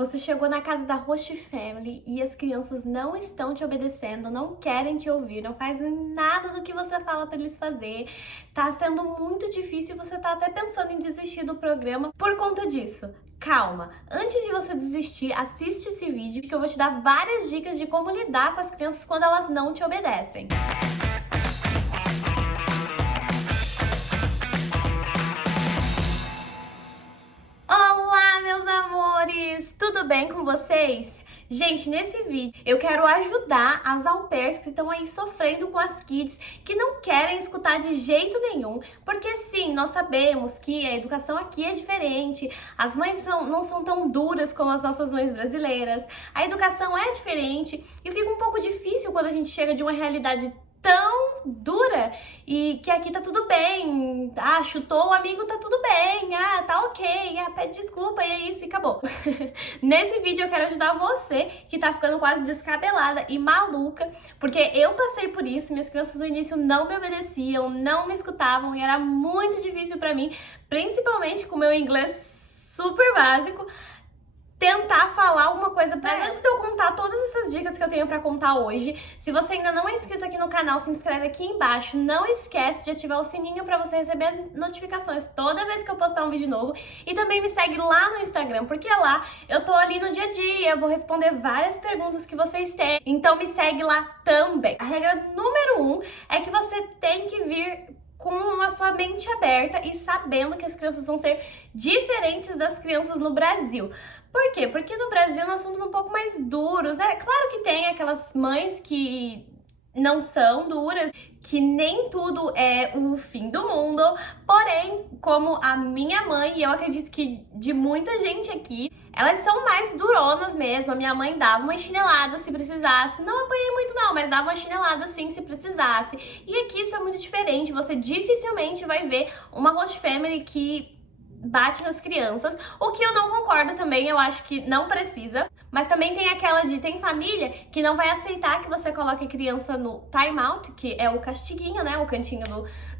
Você chegou na casa da Host Family e as crianças não estão te obedecendo, não querem te ouvir, não fazem nada do que você fala pra eles fazer. Tá sendo muito difícil e você tá até pensando em desistir do programa por conta disso. Calma, antes de você desistir, assiste esse vídeo que eu vou te dar várias dicas de como lidar com as crianças quando elas não te obedecem. Olá, meus amores! Tudo bem com vocês? Gente, nesse vídeo eu quero ajudar as au pairs que estão aí sofrendo com as kids, que não querem escutar de jeito nenhum, porque sim, nós sabemos que a educação aqui é diferente, as mães não são tão duras como as nossas mães brasileiras, a educação é diferente e fica um pouco difícil quando a gente chega de uma realidade tão dura e que aqui tá tudo bem, chutou o amigo, tá tudo bem, tá ok, pede desculpa e é isso e acabou. Nesse vídeo eu quero ajudar você que tá ficando quase descabelada e maluca, porque eu passei por isso, minhas crianças no início não me obedeciam, não me escutavam e era muito difícil pra mim, principalmente com o meu inglês super básico, tentar falar alguma coisa pra ela. Antes de eu contar todas essas dicas que eu tenho pra contar hoje, se você ainda não é inscrito aqui no canal, se inscreve aqui embaixo. Não esquece de ativar o sininho pra você receber as notificações toda vez que eu postar um vídeo novo. E também me segue lá no Instagram, porque lá eu tô ali no dia a dia, eu vou responder várias perguntas que vocês têm. Então me segue lá também. A regra número 1 é que você tem que vir com a sua mente aberta e sabendo que as crianças vão ser diferentes das crianças no Brasil. Por quê? Porque no Brasil nós somos um pouco mais duros. É claro que tem aquelas mães que não são duras, que nem tudo é o fim do mundo, porém, como a minha mãe, e eu acredito que de muita gente aqui, elas são mais duronas mesmo. A minha mãe dava uma chinelada se precisasse, não apanhei muito não, mas dava uma chinelada sim se precisasse. E aqui isso é muito diferente, você dificilmente vai ver uma host family que bate nas crianças, o que eu não concordo também, eu acho que não precisa. Mas também tem aquela tem família que não vai aceitar que você coloque a criança no time out, que é o castiguinho, né, o cantinho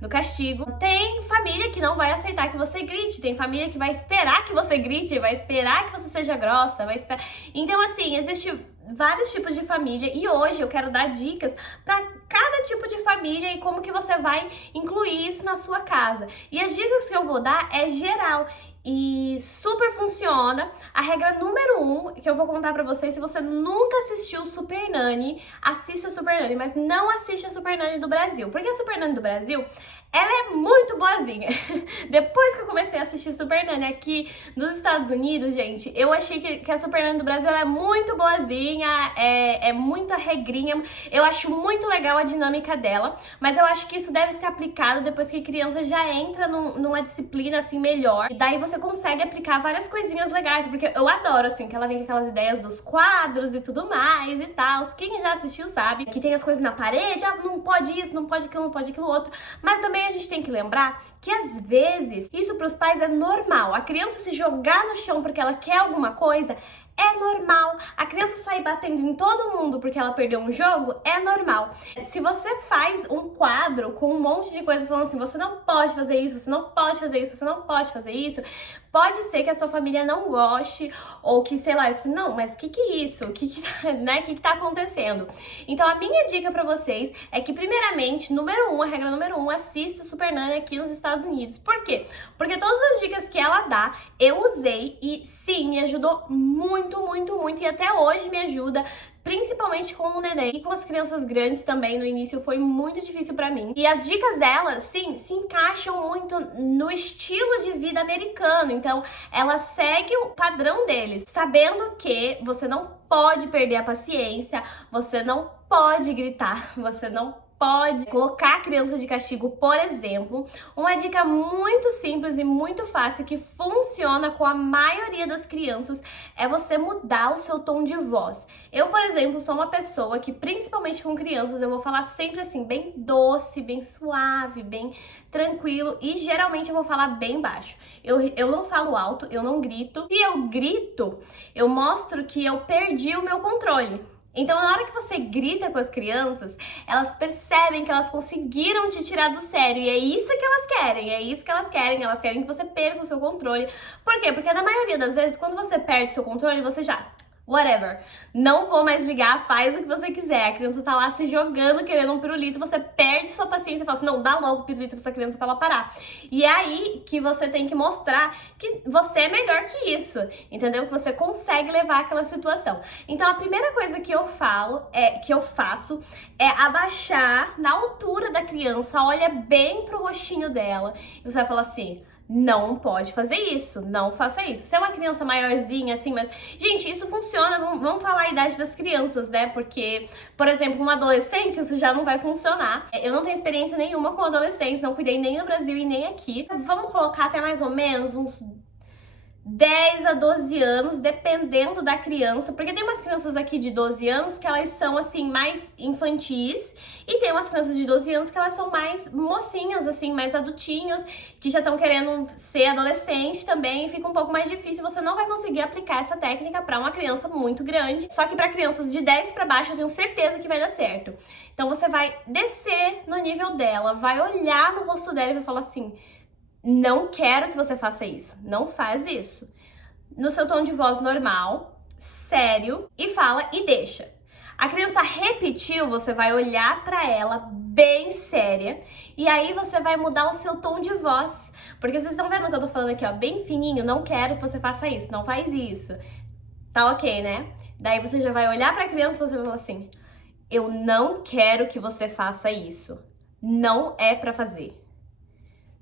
do castigo. Tem família que não vai aceitar que você grite, tem família que vai esperar que você grite, vai esperar que você seja grossa, vai esperar. Então assim, existe vários tipos de família e hoje eu quero dar dicas para cada tipo de família e como que você vai incluir isso na sua casa. E as dicas que eu vou dar é geral e super funciona. A regra número 1 que eu vou contar pra vocês: se você nunca assistiu Super Nanny, assista Super Nanny, mas não assista a Super Nanny do Brasil, porque a Super Nanny do Brasil, ela é muito boazinha. Depois que eu comecei a assistir Super Nanny aqui nos Estados Unidos, gente, eu achei que a Super Nanny do Brasil ela é muito boazinha, é muita regrinha. Eu acho muito legal a dinâmica dela, mas eu acho que isso deve ser aplicado depois que a criança já entra numa disciplina assim melhor. E daí você consegue aplicar várias coisinhas legais, porque eu adoro assim, que ela vem com aquelas ideias dos quadros e tudo mais e tal. Quem já assistiu sabe que tem as coisas na parede, não pode isso, não pode aquilo, não pode aquilo outro. Mas também a gente tem que lembrar que às vezes isso para os pais é normal. A criança se jogar no chão porque ela quer alguma coisa é normal. A criança sair batendo em todo mundo porque ela perdeu um jogo é normal. Se você faz um quadro com um monte de coisa falando assim, você não pode fazer isso, você não pode fazer isso, você não pode fazer isso, pode ser que a sua família não goste ou que, sei lá, não, mas que é isso? Que tá acontecendo? Então a minha dica pra vocês é que, primeiramente, a regra número 1, assista Super Nanny aqui nos Estados Unidos. Por quê? Porque todas as dicas que ela dá, eu usei e sim, me ajudou muito, muito, muito, e até hoje me ajuda, principalmente com o neném e com as crianças grandes também. No início foi muito difícil pra mim. E as dicas dela, sim, se encaixam muito no estilo de vida americano. Então, ela segue o padrão deles, sabendo que você não pode perder a paciência, você não pode gritar, você não pode colocar a criança de castigo, por exemplo. Uma dica muito simples e muito fácil que funciona com a maioria das crianças é você mudar o seu tom de voz. Eu, por exemplo, sou uma pessoa que, principalmente com crianças, eu vou falar sempre assim, bem doce, bem suave, bem tranquilo, e geralmente eu vou falar bem baixo. Eu não falo alto, eu não grito. Se eu grito, eu mostro que eu perdi o meu controle. Então, na hora que você grita com as crianças, elas percebem que elas conseguiram te tirar do sério. E é isso que elas querem, é isso que elas querem. Elas querem que você perca o seu controle. Por quê? Porque na maioria das vezes, quando você perde o seu controle, você já... whatever, não vou mais ligar, faz o que você quiser. A criança tá lá se jogando, querendo um pirulito, você perde sua paciência e fala assim, não, dá logo o pirulito pra essa criança pra ela parar. E é aí que você tem que mostrar que você é melhor que isso, entendeu? Que você consegue levar aquela situação. Então a primeira coisa que eu faço é abaixar na altura da criança, olha bem pro rostinho dela, e você vai falar assim, não pode fazer isso, não faça isso. Se é uma criança maiorzinha, assim, mas... gente, isso funciona, vamos falar a idade das crianças, né? Porque, por exemplo, um adolescente, isso já não vai funcionar. Eu não tenho experiência nenhuma com adolescentes, não cuidei nem no Brasil e nem aqui. Vamos colocar até mais ou menos uns 10 a 12 anos, dependendo da criança, porque tem umas crianças aqui de 12 anos que elas são, assim, mais infantis, e tem umas crianças de 12 anos que elas são mais mocinhas, assim, mais adultinhos, que já estão querendo ser adolescente também, e fica um pouco mais difícil, você não vai conseguir aplicar essa técnica pra uma criança muito grande, só que pra crianças de 10 pra baixo eu tenho certeza que vai dar certo. Então você vai descer no nível dela, vai olhar no rosto dela e vai falar assim, não quero que você faça isso, não faz isso. No seu tom de voz normal, sério, e fala e deixa. A criança repetiu, você vai olhar pra ela bem séria e aí você vai mudar o seu tom de voz. Porque vocês estão vendo que eu tô falando aqui, ó, bem fininho, não quero que você faça isso, não faz isso. Tá ok, né? Daí você já vai olhar pra criança e você vai falar assim, eu não quero que você faça isso, não é pra fazer.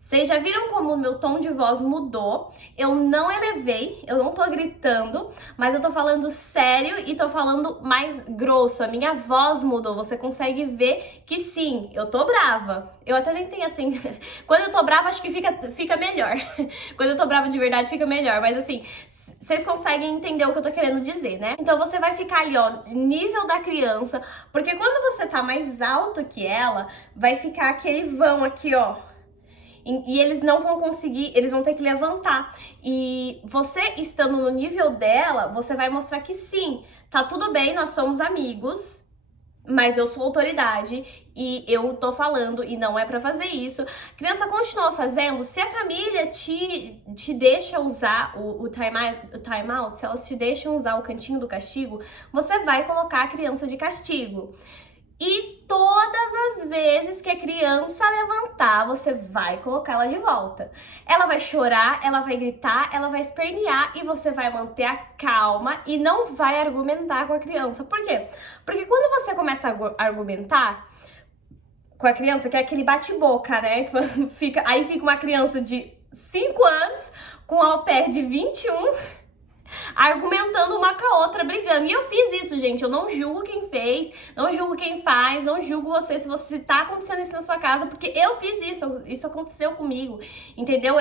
Vocês já viram como o meu tom de voz mudou? Eu não elevei, eu não tô gritando, mas eu tô falando sério e tô falando mais grosso. A minha voz mudou, você consegue ver que sim, eu tô brava. Eu até tentei assim, quando eu tô brava acho que fica melhor. Quando eu tô brava de verdade fica melhor, mas assim... vocês conseguem entender o que eu tô querendo dizer, né? Então você vai ficar ali, ó, nível da criança, porque quando você tá mais alto que ela, vai ficar aquele vão aqui, ó. E eles não vão conseguir, eles vão ter que levantar. E você estando no nível dela, você vai mostrar que sim, tá tudo bem, nós somos amigos, mas eu sou autoridade e eu tô falando e não é pra fazer isso. A criança continua fazendo, se a família te deixa usar o time out, se elas te deixam usar o cantinho do castigo, você vai colocar a criança de castigo. E todas as vezes que a criança levantar, você vai colocar ela de volta. Ela vai chorar, ela vai gritar, ela vai espernear e você vai manter a calma e não vai argumentar com a criança. Por quê? Porque quando você começa a argumentar com a criança, que é aquele bate-boca, né? Aí fica uma criança de 5 anos com um au pair de 21... argumentando uma com a outra, brigando. E eu fiz isso, gente. Eu não julgo quem fez, não julgo quem faz, não julgo você se tá acontecendo isso na sua casa, porque eu fiz isso, isso aconteceu comigo, entendeu?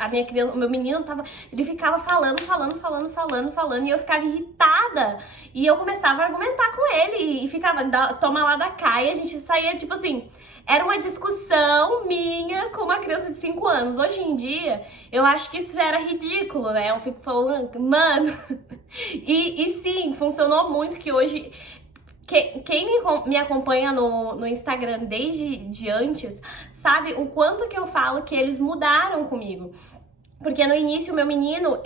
A minha criança, o meu menino ele ficava falando, e eu ficava irritada. E eu começava a argumentar com ele, e ficava, toma lá da cá, e a gente saía, tipo assim... era uma discussão minha com uma criança de 5 anos. Hoje em dia, eu acho que isso era ridículo, né? Eu fico falando, mano... e sim, funcionou muito que hoje... Quem me acompanha no Instagram desde antes, sabe o quanto que eu falo que eles mudaram comigo. Porque no início o meu menino,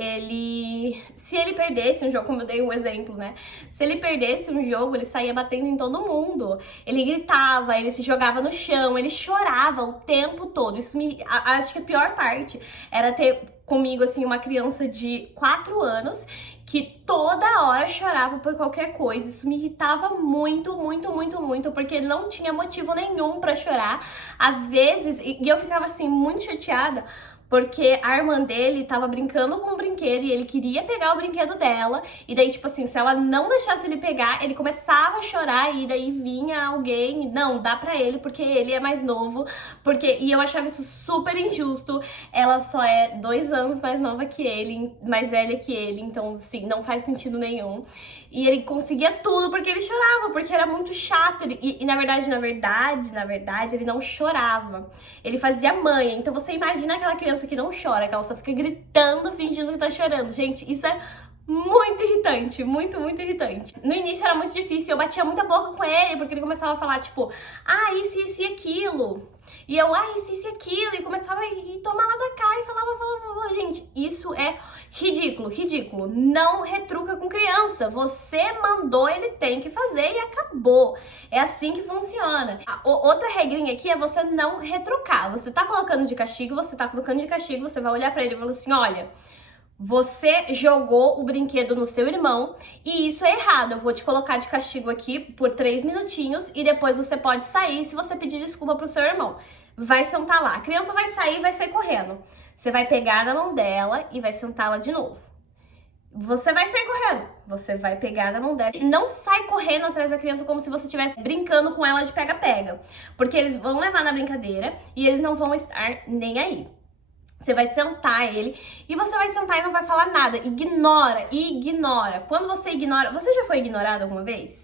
se ele perdesse um jogo, como eu dei um exemplo, né? Se ele perdesse um jogo, ele saía batendo em todo mundo. Ele gritava, ele se jogava no chão, ele chorava o tempo todo. Acho que a pior parte era ter comigo, assim, uma criança de 4 anos que toda hora chorava por qualquer coisa. Isso me irritava muito, porque ele não tinha motivo nenhum pra chorar. Às vezes, e eu ficava, assim, muito chateada, porque a irmã dele tava brincando com um brinquedo e ele queria pegar o brinquedo dela. E daí, tipo assim, se ela não deixasse ele pegar, ele começava a chorar e daí vinha alguém... não, dá pra ele porque ele é mais novo. E eu achava isso super injusto. Ela só é 2 anos mais nova que ele, mais velha que ele. Então, sim, não faz sentido nenhum. E ele conseguia tudo porque ele chorava, porque era muito chato. E na verdade, ele não chorava. Ele fazia manha. Então você imagina aquela criança que não chora, que ela só fica gritando, fingindo que tá chorando. Gente, isso é muito irritante, muito irritante. No início era muito difícil, eu batia muita boca com ele, porque ele começava a falar, tipo, isso e aquilo. E eu, isso e aquilo, e começava a ir tomar lá da cá e falava. Gente, isso é ridículo. Não retruca com criança. Você mandou, ele tem que fazer e acabou. É assim que funciona. Outra regrinha aqui é você não retrucar. Você tá colocando de castigo, você vai olhar pra ele e falar assim, olha, você jogou o brinquedo no seu irmão e isso é errado. Eu vou te colocar de castigo aqui por 3 minutinhos e depois você pode sair se você pedir desculpa pro seu irmão. Vai sentar lá. A criança vai sair correndo. Você vai pegar na mão dela e vai sentá-la de novo. Você vai sair correndo. Você vai pegar na mão dela. E não sai correndo atrás da criança como se você estivesse brincando com ela de pega-pega. Porque eles vão levar na brincadeira e eles não vão estar nem aí. Você vai sentar ele e você vai sentar e não vai falar nada. Ignora. Quando você ignora... Você já foi ignorado alguma vez?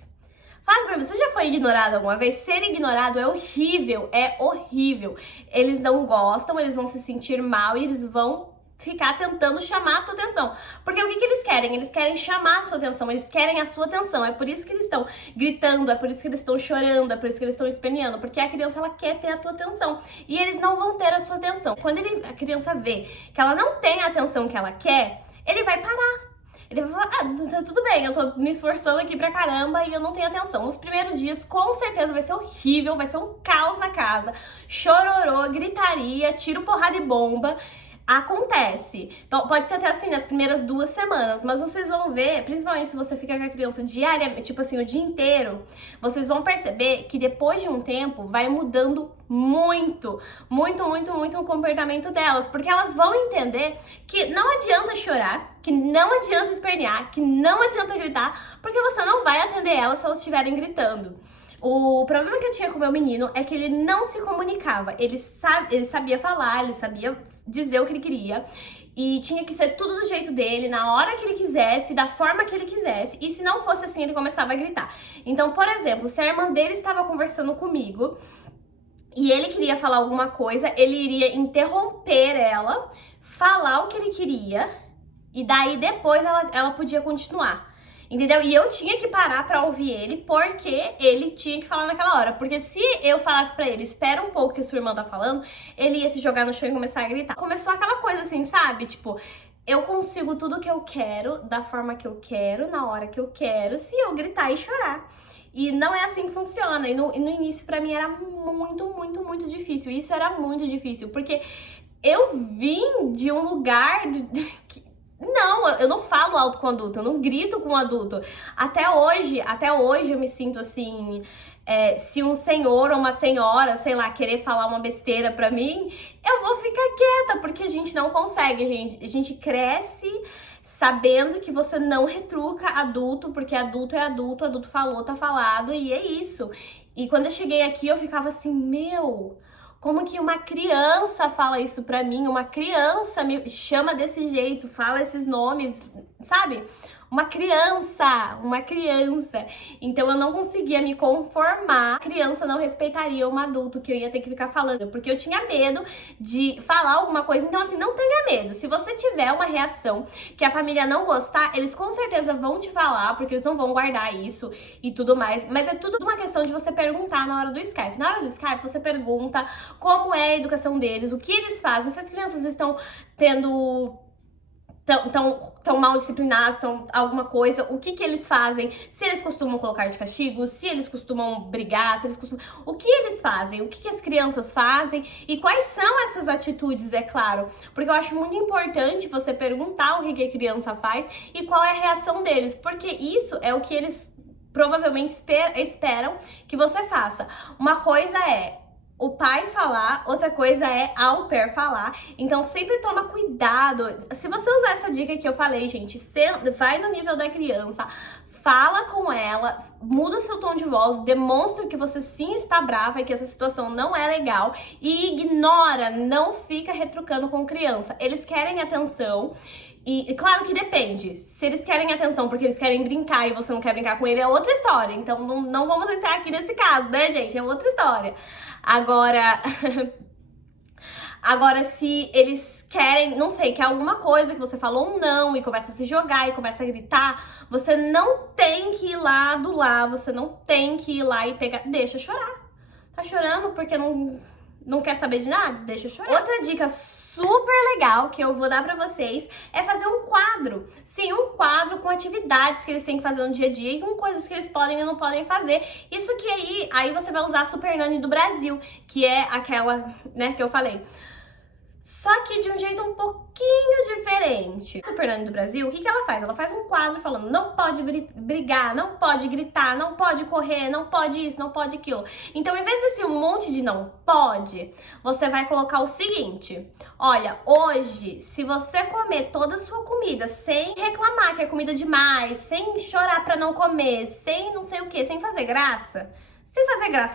Fala pra mim, você já foi ignorado alguma vez? Ser ignorado é horrível. Eles não gostam, eles vão se sentir mal e eles vão ficar tentando chamar a tua atenção. Porque o que eles querem? Eles querem chamar a sua atenção, eles querem a sua atenção. É por isso que eles estão gritando, é por isso que eles estão chorando, é por isso que eles estão esperneando. Porque a criança, ela quer ter a tua atenção. E eles não vão ter a sua atenção. Quando a criança vê que ela não tem a atenção que ela quer, ele vai parar. Ele vai falar, tudo bem, eu tô me esforçando aqui pra caramba e eu não tenho atenção. Nos primeiros dias, com certeza, vai ser horrível, vai ser um caos na casa. Chororô, gritaria, tiro, porrada e bomba. Acontece. Então, pode ser até assim, nas primeiras 2 semanas, mas vocês vão ver, principalmente se você fica com a criança diariamente, tipo assim, o dia inteiro, vocês vão perceber que depois de um tempo vai mudando muito o comportamento delas, porque elas vão entender que não adianta chorar, que não adianta espernear, que não adianta gritar, porque você não vai atender elas se elas estiverem gritando. O problema que eu tinha com o meu menino é que ele não se comunicava. Ele sabia falar, ele sabia dizer o que ele queria. E tinha que ser tudo do jeito dele, na hora que ele quisesse, da forma que ele quisesse. E se não fosse assim, ele começava a gritar. Então, por exemplo, se a irmã dele estava conversando comigo e ele queria falar alguma coisa, ele iria interromper ela, falar o que ele queria, e daí depois ela podia continuar. Entendeu? E eu tinha que parar pra ouvir ele, porque ele tinha que falar naquela hora. Porque se eu falasse pra ele, espera um pouco que a sua irmã tá falando, ele ia se jogar no chão e começar a gritar. Começou aquela coisa assim, sabe? Tipo, eu consigo tudo que eu quero, da forma que eu quero, na hora que eu quero, se eu gritar e chorar. E não é assim que funciona. E no início pra mim era muito difícil. Isso era muito difícil, porque eu vim de um lugar Não, eu não falo alto com adulto, eu não grito com adulto. Até hoje eu me sinto assim, se um senhor ou uma senhora, sei lá, querer falar uma besteira pra mim, eu vou ficar quieta, porque a gente não consegue, a gente cresce sabendo que você não retruca adulto, porque adulto é adulto, adulto falou, tá falado, e é isso. E quando eu cheguei aqui, eu ficava assim, como que uma criança fala isso pra mim? Uma criança me chama desse jeito, fala esses nomes, sabe? Uma criança. Então eu não conseguia me conformar. A criança não respeitaria um adulto que eu ia ter que ficar falando, porque eu tinha medo de falar alguma coisa. Então assim, não tenha medo. Se você tiver uma reação que a família não gostar, eles com certeza vão te falar, porque eles não vão guardar isso e tudo mais. Mas é tudo uma questão de você perguntar na hora do Skype. Na hora do Skype, você pergunta como é a educação deles, o que eles fazem, se as crianças estão tendo... tão mal disciplinados, alguma coisa, o que eles fazem, se eles costumam colocar de castigo, se eles costumam brigar, o que eles fazem, o que as crianças fazem e quais são essas atitudes, é claro, porque eu acho muito importante você perguntar o que a criança faz e qual é a reação deles, porque isso é o que eles provavelmente esperam que você faça. Uma coisa é o pai falar, outra coisa é a au pair falar. Então sempre toma cuidado. Se você usar essa dica que eu falei, gente, vai no nível da criança, fala com ela, muda o seu tom de voz, demonstra que você sim está brava e que essa situação não é legal e ignora, não fica retrucando com criança. Eles querem atenção. E claro que depende. Se eles querem atenção porque eles querem brincar e você não quer brincar com ele, é outra história. Então não vamos entrar aqui nesse caso, né, gente? É outra história. Agora, Agora, se eles querem, não sei, quer alguma coisa que você falou um não e começa a se jogar e começa a gritar, você não tem que ir lá adular, você não tem que ir lá e pegar, deixa chorar. Tá chorando porque não quer saber de nada? Deixa chorar. Outra dica super legal que eu vou dar pra vocês é fazer um quadro. Sim, um quadro com atividades que eles têm que fazer no dia a dia e com coisas que eles podem e não podem fazer. Isso que aí você vai usar a Super Nanny do Brasil, que é aquela, né, que eu falei. Só que de um jeito um pouquinho diferente. A Super Nanny do Brasil, o que ela faz? Ela faz um quadro falando, não pode brigar, não pode gritar, não pode correr, não pode isso, não pode aquilo. Então, em vez desse um monte de não pode, você vai colocar o seguinte: olha, hoje, se você comer toda a sua comida sem reclamar que é comida demais, sem chorar pra não comer, sem não sei o que, sem fazer graça,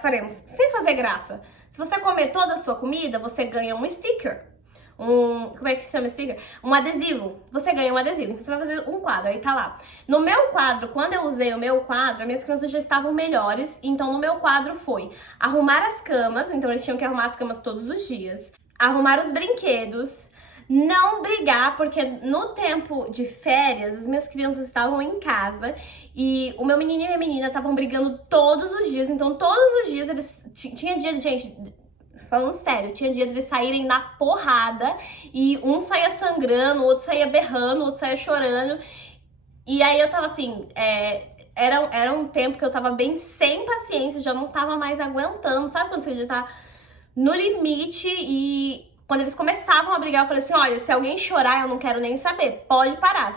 faremos, sem fazer graça. Se você comer toda a sua comida, você ganha um sticker. Como é que se chama esse? Um adesivo. Você ganha um adesivo. Então você vai fazer um quadro, aí tá lá. No meu quadro, quando eu usei o meu quadro, as minhas crianças já estavam melhores. Então no meu quadro foi arrumar as camas. Então eles tinham que arrumar as camas todos os dias. Arrumar os brinquedos. Não brigar, porque no tempo de férias, as minhas crianças estavam em casa e o meu menino e a minha menina estavam brigando todos os dias. Então todos os dias eles... Tinha dia de, gente... Falando sério, tinha dia de eles saírem na porrada e um saía sangrando, o outro saía berrando, o outro saía chorando. E aí eu tava assim, era um tempo que eu tava bem sem paciência, já não tava mais aguentando. Sabe quando você já tá no limite? E quando eles começavam a brigar, eu falei assim, olha, se alguém chorar, eu não quero nem saber, pode parar.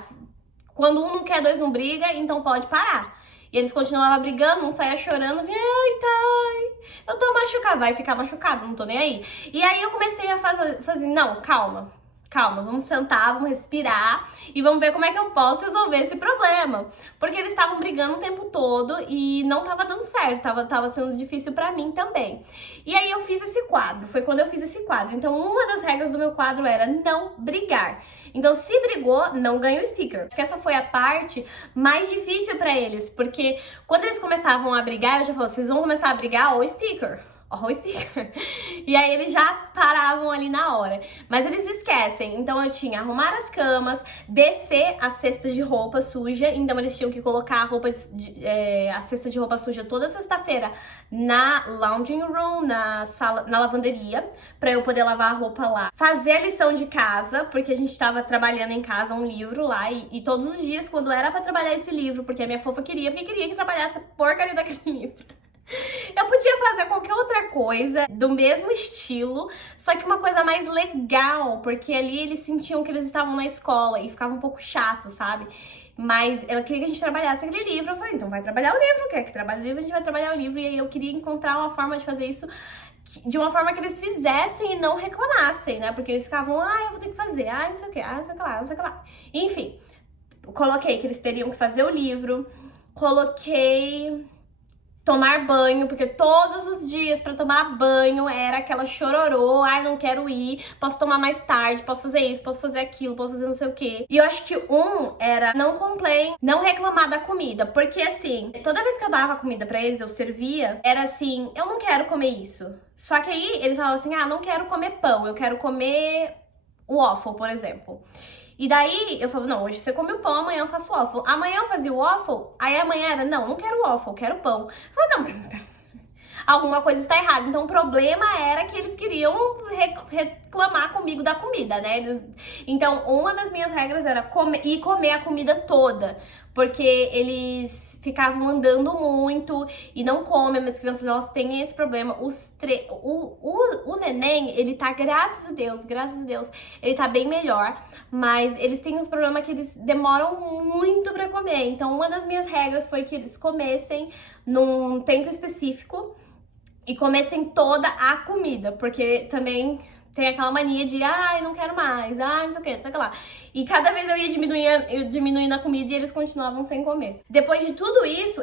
Quando um não quer, dois não briga, então pode parar. E eles continuavam brigando, um saía chorando, vinha, ai, tá, eu tô machucado, vai ficar machucado, não tô nem aí. E aí eu comecei a fazer, não, calma, vamos sentar, vamos respirar e vamos ver como é que eu posso resolver esse problema. Porque eles estavam brigando o tempo todo e não tava dando certo, tava sendo difícil pra mim também. E aí eu fiz esse quadro, foi quando eu fiz esse quadro. Então uma das regras do meu quadro era não brigar. Então se brigou, não ganha o sticker. Acho que essa foi a parte mais difícil pra eles, porque quando eles começavam a brigar, eu já falei, vocês vão começar a brigar, ó o sticker. Ó, sticker. E aí eles já paravam ali na hora. Mas eles esquecem. Então eu tinha arrumar as camas, descer as cestas de roupa suja. Então eles tinham que colocar a cesta de roupa suja toda sexta-feira na lounging room, na lavanderia, pra eu poder lavar a roupa lá. Fazer a lição de casa, porque a gente tava trabalhando em casa um livro lá. E todos os dias, quando era pra trabalhar esse livro, porque a minha fofa queria, porque queria que trabalhasse a porcaria daquele livro. Eu podia fazer qualquer outra coisa do mesmo estilo, só que uma coisa mais legal, porque ali eles sentiam que eles estavam na escola e ficava um pouco chato, sabe? Mas ela queria que a gente trabalhasse aquele livro. Eu falei, então vai trabalhar o livro, quer que trabalhe o livro, a gente vai trabalhar o livro. E aí eu queria encontrar uma forma de fazer isso de uma forma que eles fizessem e não reclamassem, né? Porque eles ficavam, eu vou ter que fazer, não sei o que, não sei o que lá, não sei o que lá. Enfim, coloquei que eles teriam que fazer o livro, coloquei... tomar banho, porque todos os dias pra tomar banho era aquela chororô, não quero ir, posso tomar mais tarde, posso fazer isso, posso fazer aquilo, posso fazer não sei o quê. E eu acho que era não complain, não reclamar da comida, porque assim, toda vez que eu dava comida pra eles, eu servia, era assim, eu não quero comer isso. Só que aí eles falavam assim, não quero comer pão, eu quero comer waffle, por exemplo. E daí eu falo, não, hoje você come o pão, amanhã eu faço waffle. Amanhã eu fazia o waffle, aí amanhã era, não quero waffle, quero pão. Eu falo, não, alguma coisa está errada. Então o problema era que eles queriam reclamar comigo da comida, né? Então uma das minhas regras era comer a comida toda, porque eles ficavam andando muito e não comem. Minhas crianças, elas têm esse problema. O neném, ele tá, graças a Deus, ele tá bem melhor, mas eles têm uns problemas que eles demoram muito pra comer. Então uma das minhas regras foi que eles comessem num tempo específico e comessem toda a comida, porque também tem aquela mania de, não quero mais, não sei o que lá. E cada vez eu ia diminuindo a comida e eles continuavam sem comer. Depois de tudo isso,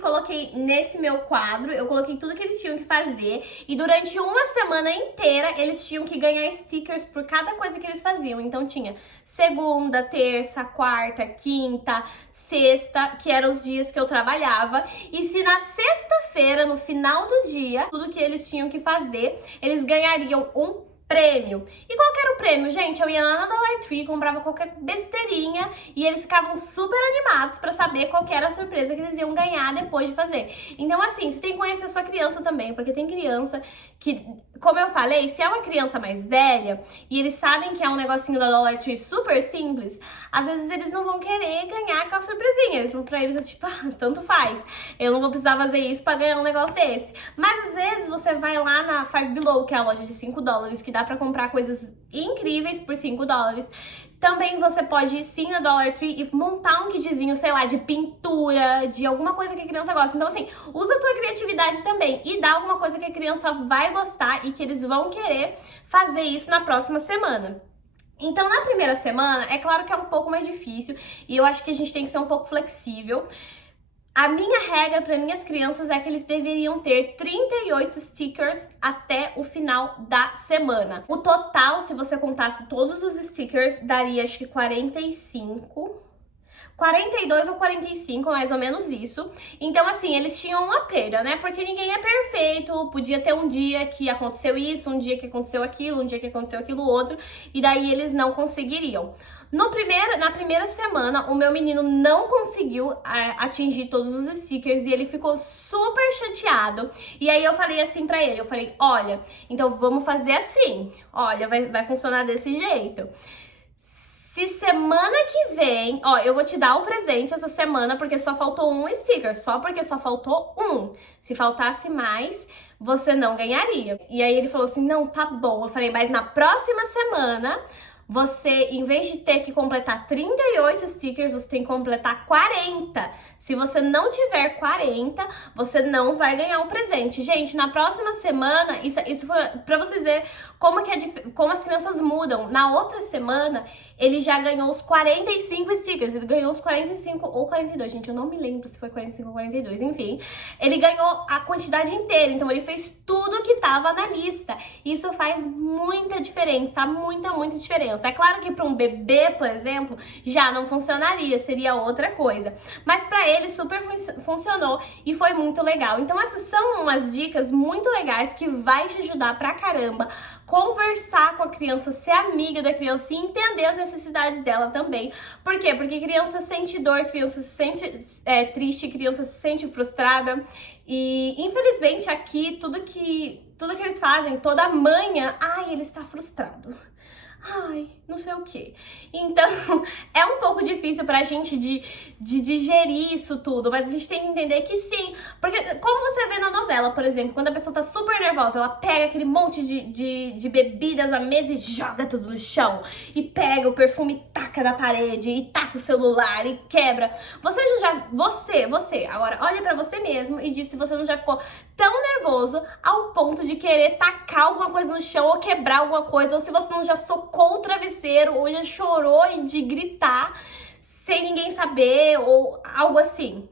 coloquei nesse meu quadro, eu coloquei tudo que eles tinham que fazer. E durante uma semana inteira, eles tinham que ganhar stickers por cada coisa que eles faziam. Então tinha segunda, terça, quarta, quinta, sexta, que eram os dias que eu trabalhava. E se na sexta-feira, no final do dia, tudo que eles tinham que fazer, eles ganhariam um prêmio. E qual que era o prêmio, gente? Eu ia lá na Dollar Tree, comprava qualquer besteirinha e eles ficavam super animados pra saber qual que era a surpresa que eles iam ganhar depois de fazer. Então, assim, você tem que conhecer a sua criança também, porque tem criança que, como eu falei, se é uma criança mais velha e eles sabem que é um negocinho da Dollar Tree super simples, às vezes eles não vão querer ganhar aquela surpresinha. Eles vão pra eles, tipo, tanto faz. Eu não vou precisar fazer isso pra ganhar um negócio desse. Mas às vezes você vai lá na Five Below, que é a loja de $5, que dá pra comprar coisas incríveis por $5. Também você pode ir sim na Dollar Tree e montar um kitzinho, sei lá, de pintura, de alguma coisa que a criança gosta. Então, assim, usa a tua criatividade também e dá alguma coisa que a criança vai gostar e que eles vão querer fazer isso na próxima semana. Então, na primeira semana, é claro que é um pouco mais difícil e eu acho que a gente tem que ser um pouco flexível. A minha regra para minhas crianças é que eles deveriam ter 38 stickers até o final da semana. O total, se você contasse todos os stickers, daria acho que 45, 42 ou 45, mais ou menos isso. Então, assim, eles tinham uma perda, né? Porque ninguém é perfeito, podia ter um dia que aconteceu isso, um dia que aconteceu aquilo, um dia que aconteceu aquilo outro, e daí eles não conseguiriam. Na primeira semana, o meu menino não conseguiu atingir todos os stickers e ele ficou super chateado. E aí eu falei assim pra ele, eu falei, olha, então vamos fazer assim, olha, vai funcionar desse jeito. Se semana que vem, ó, eu vou te dar o presente essa semana porque só faltou um sticker, só porque só faltou um. Se faltasse mais, você não ganharia. E aí ele falou assim, não, tá bom. Eu falei, mas na próxima semana, você, em vez de ter que completar 38 stickers, você tem que completar 40. Se você não tiver 40, você não vai ganhar um presente. Gente, na próxima semana, isso foi pra vocês verem como as crianças mudam. Na outra semana, ele já ganhou os 45 stickers. Ele ganhou os 45 ou 42. Gente, eu não me lembro se foi 45 ou 42. Enfim, ele ganhou a quantidade inteira. Então, ele fez tudo que tava na lista. Isso faz muita diferença, muita diferença. É claro que para um bebê, por exemplo, já não funcionaria, seria outra coisa. Mas para ele super funcionou e foi muito legal. Então essas são umas dicas muito legais que vai te ajudar pra caramba. Conversar com a criança, ser amiga da criança e entender as necessidades dela também. Por quê? Porque criança sente dor, criança se sente triste, criança se sente frustrada. E infelizmente aqui, tudo que eles fazem, toda manhã, ai, ele está frustrado. Ai, não sei o que. Então, é um pouco difícil pra gente de digerir isso tudo, mas a gente tem que entender que sim. Porque, como você vê na novela, por exemplo, quando a pessoa tá super nervosa, ela pega aquele monte de bebidas na mesa e joga tudo no chão. E pega o perfume e taca na parede, e taca o celular e quebra. Você, agora olha pra você mesmo e diz se você não já ficou tão nervoso ao ponto de querer tacar alguma coisa no chão ou quebrar alguma coisa, ou se você não já socou o travesseiro ou já chorou de gritar sem ninguém saber ou algo assim.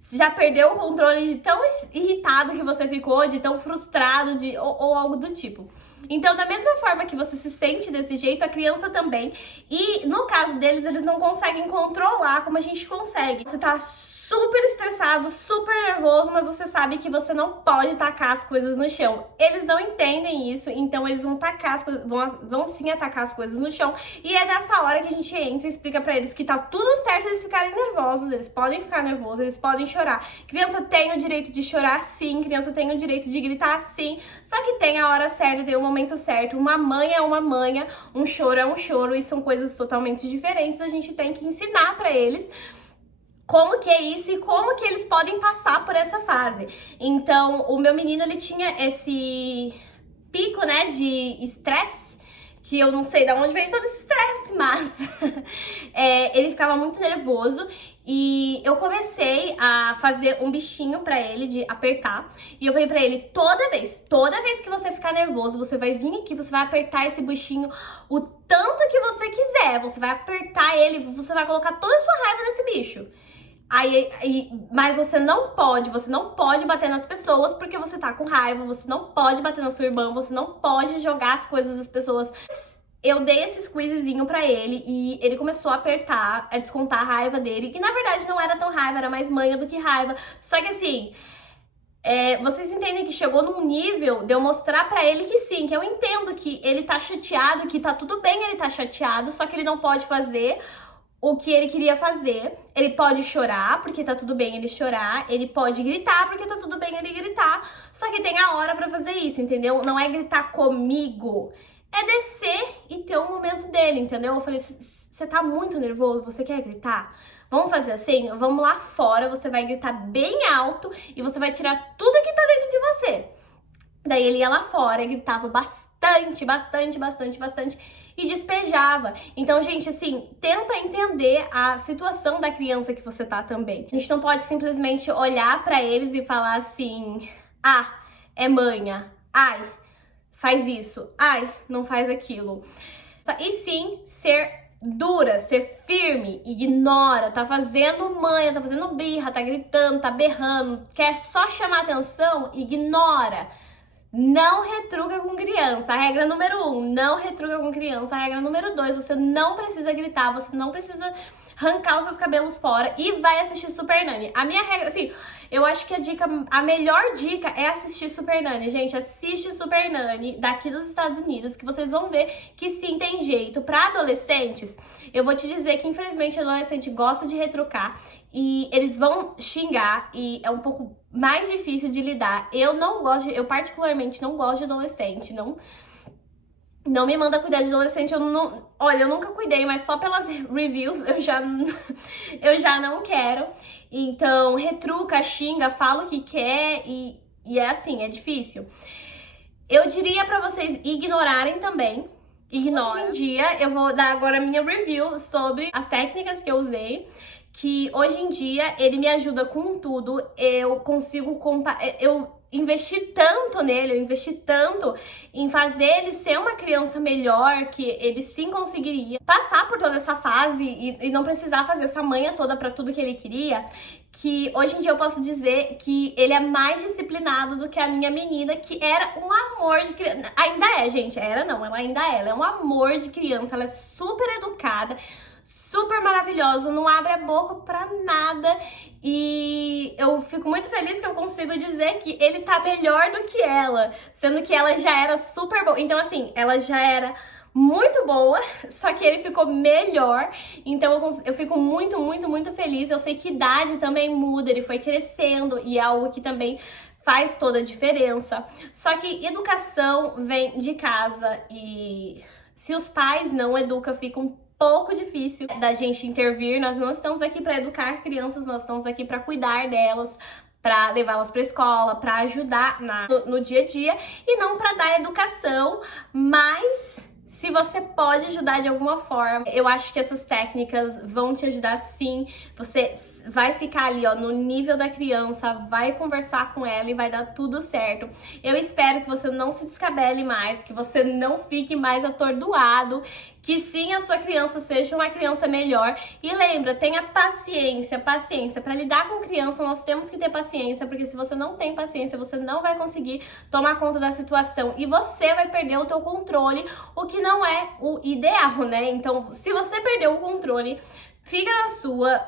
Você já perdeu o controle de tão irritado que você ficou, de tão frustrado, ou algo do tipo. Então, da mesma forma que você se sente desse jeito, a criança também. E no caso deles, eles não conseguem controlar como a gente consegue. Você tá super estressado, super nervoso, mas você sabe que você não pode tacar as coisas no chão. Eles não entendem isso, então eles vão tacar as coisas, vão sim atacar as coisas no chão. E é nessa hora que a gente entra e explica pra eles que tá tudo certo eles ficarem nervosos, eles podem ficar nervosos, eles podem chorar. Criança tem o direito de chorar sim, criança tem o direito de gritar sim, só que tem a hora certa, tem o momento certo. Uma mãe é uma mãe, um choro é um choro, e são coisas totalmente diferentes. A gente tem que ensinar pra eles como que é isso e como que eles podem passar por essa fase. Então, o meu menino, ele tinha esse pico, né, de estresse, que eu não sei de onde veio todo esse estresse, mas ele ficava muito nervoso e eu comecei a fazer um bichinho pra ele de apertar. E eu falei pra ele, toda vez que você ficar nervoso, você vai vir aqui, você vai apertar esse bichinho o tanto que você quiser. Você vai apertar ele, você vai colocar toda a sua raiva nesse bicho. Mas você não pode bater nas pessoas porque você tá com raiva, você não pode bater na sua irmã, você não pode jogar as coisas das pessoas. Eu dei esse squeezezinho pra ele e ele começou a apertar, a descontar a raiva dele, que na verdade não era tão raiva, era mais manha do que raiva. Só que assim, Vocês entendem que chegou num nível de eu mostrar pra ele que sim, que eu entendo que ele tá chateado, que tá tudo bem ele tá chateado, só que ele não pode fazer o que ele queria fazer. Ele pode chorar, porque tá tudo bem ele chorar. Ele pode gritar, porque tá tudo bem ele gritar. Só que tem a hora pra fazer isso, entendeu? Não é gritar comigo. É descer e ter um momento dele, entendeu? Eu falei, você tá muito nervoso? Você quer gritar? Vamos fazer assim? Vamos lá fora, você vai gritar bem alto e você vai tirar tudo que tá dentro de você. Daí ele ia lá fora e gritava bastante, e despejava. Então, gente, assim, tenta entender a situação da criança que você tá também. A gente não pode simplesmente olhar pra eles e falar assim, ah, é manha, ai, faz isso, ai, não faz aquilo. E sim, ser dura, ser firme, ignora, tá fazendo manha, tá fazendo birra, tá gritando, tá berrando, quer só chamar atenção, ignora. Não retruca com criança. A regra número 1, não retruca com criança. A regra número 2, você não precisa gritar, você não precisa arrancar os seus cabelos fora e vai assistir Super Nanny. A minha regra, assim, eu acho que a melhor dica é assistir Super Nanny. Gente, assiste Super Nanny daqui dos Estados Unidos, que vocês vão ver que sim, tem jeito. Pra adolescentes, eu vou te dizer que infelizmente adolescente gosta de retrucar e eles vão xingar e é um pouco mais difícil de lidar. Eu particularmente não gosto de adolescente, não me manda cuidar de adolescente, olha, eu nunca cuidei, mas só pelas reviews eu já não quero. Então, retruca, xinga, fala o que quer e é assim, é difícil. Eu diria pra vocês ignorarem também. Ignora. Hoje em dia, eu vou dar agora a minha review sobre as técnicas que eu usei, que hoje em dia ele me ajuda com tudo. Eu consigo eu investi tanto nele, eu investi tanto em fazer ele ser uma criança melhor, que ele sim conseguiria passar por toda essa fase e não precisar fazer essa manha toda pra tudo que ele queria, que hoje em dia eu posso dizer que ele é mais disciplinado do que a minha menina, que era um amor de criança. Ainda é, gente, ela ainda é. Ela é um amor de criança, ela é super educada, super maravilhosa, não abre a boca pra nada e eu fico muito feliz que eu consigo dizer que ele tá melhor do que ela, sendo que ela já era super boa. Então, assim, ela já era muito boa, só que ele ficou melhor, então eu fico muito feliz. Eu sei que idade também muda, ele foi crescendo e é algo que também faz toda a diferença. Só que educação vem de casa e se os pais não educam, fica um pouco difícil da gente intervir. Nós não estamos aqui para educar crianças, nós estamos aqui para cuidar delas, para levá-las para escola, para ajudar no dia a dia e não para dar educação, mas se você pode ajudar de alguma forma, eu acho que essas técnicas vão te ajudar sim. Você vai ficar ali, ó, no nível da criança, vai conversar com ela e vai dar tudo certo. Eu espero que você não se descabele mais, que você não fique mais atordoado, que sim, a sua criança seja uma criança melhor. E lembra, tenha paciência. Para lidar com criança, nós temos que ter paciência, porque se você não tem paciência, você não vai conseguir tomar conta da situação e você vai perder o teu controle, o que não é o ideal, né? Então, se você perdeu o controle, fica na sua,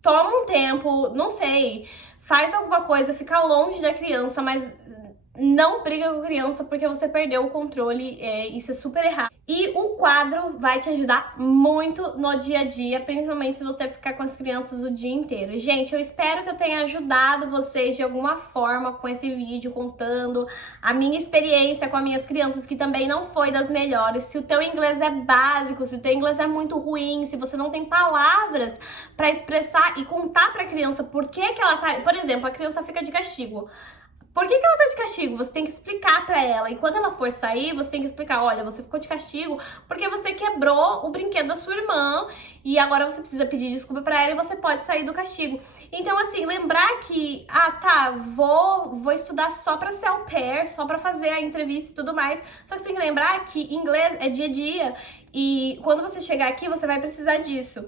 toma um tempo, não sei, faz alguma coisa, fica longe da criança, mas não briga com a criança porque você perdeu o controle, isso é super errado. E o quadro vai te ajudar muito no dia a dia, principalmente se você ficar com as crianças o dia inteiro. Gente, eu espero que eu tenha ajudado vocês de alguma forma com esse vídeo, contando a minha experiência com as minhas crianças, que também não foi das melhores. Se o teu inglês é básico, se o teu inglês é muito ruim, se você não tem palavras para expressar e contar para a criança por que ela tá... Por exemplo, a criança fica de castigo. Por que ela tá de castigo? Você tem que explicar pra ela. E quando ela for sair, você tem que explicar, olha, você ficou de castigo porque você quebrou o brinquedo da sua irmã e agora você precisa pedir desculpa pra ela e você pode sair do castigo. Então, assim, lembrar que, vou estudar só pra ser au pair, só pra fazer a entrevista e tudo mais. Só que você tem que lembrar que inglês é dia a dia e quando você chegar aqui, você vai precisar disso.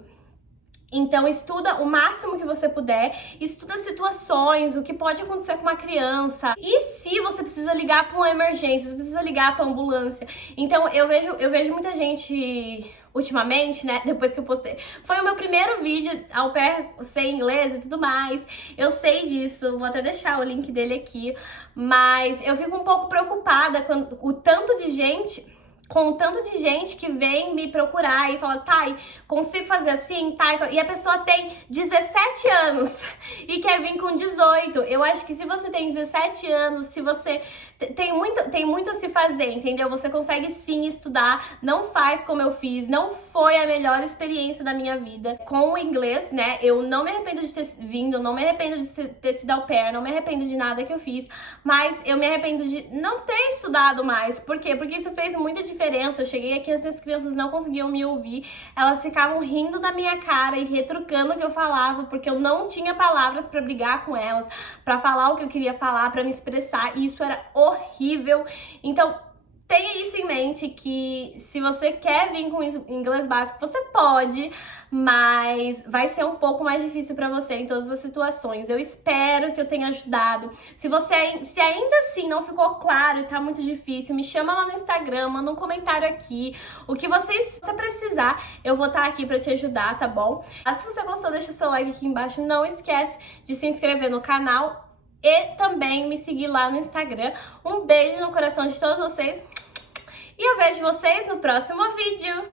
Então, estuda o máximo que você puder, estuda situações, o que pode acontecer com uma criança. E se você precisa ligar para uma emergência, se você precisa ligar para ambulância. Então, eu vejo muita gente ultimamente, né, depois que eu postei. Foi o meu primeiro vídeo au pair sem inglês e tudo mais. Eu sei disso, vou até deixar o link dele aqui. Mas eu fico um pouco preocupada com o tanto de gente... Com o tanto de gente que vem me procurar e fala, Thay, consigo fazer assim? Thay, e a pessoa tem 17 anos e quer vir com 18. Eu acho que se você tem 17 anos, se você tem muito a se fazer, entendeu? Você consegue sim estudar, não faz como eu fiz, não foi a melhor experiência da minha vida com o inglês, né? Eu não me arrependo de ter vindo, não me arrependo de ter sido au pair, não me arrependo de nada que eu fiz, mas eu me arrependo de não ter estudado mais. Por quê? Porque isso fez muita diferença. Eu cheguei aqui, as minhas crianças não conseguiam me ouvir, elas ficavam rindo da minha cara e retrucando o que eu falava, porque eu não tinha palavras pra brigar com elas, pra falar o que eu queria falar, pra me expressar, e isso era horrível. Então, tenha isso em mente, que se você quer vir com inglês básico, você pode, mas vai ser um pouco mais difícil pra você em todas as situações. Eu espero que eu tenha ajudado. Se ainda assim não ficou claro e tá muito difícil, me chama lá no Instagram, manda um comentário aqui. O que você precisar, eu vou estar aqui pra te ajudar, tá bom? Se você gostou, deixa o seu like aqui embaixo. Não esquece de se inscrever no canal e também me seguir lá no Instagram. Um beijo no coração de todos vocês e eu vejo vocês no próximo vídeo.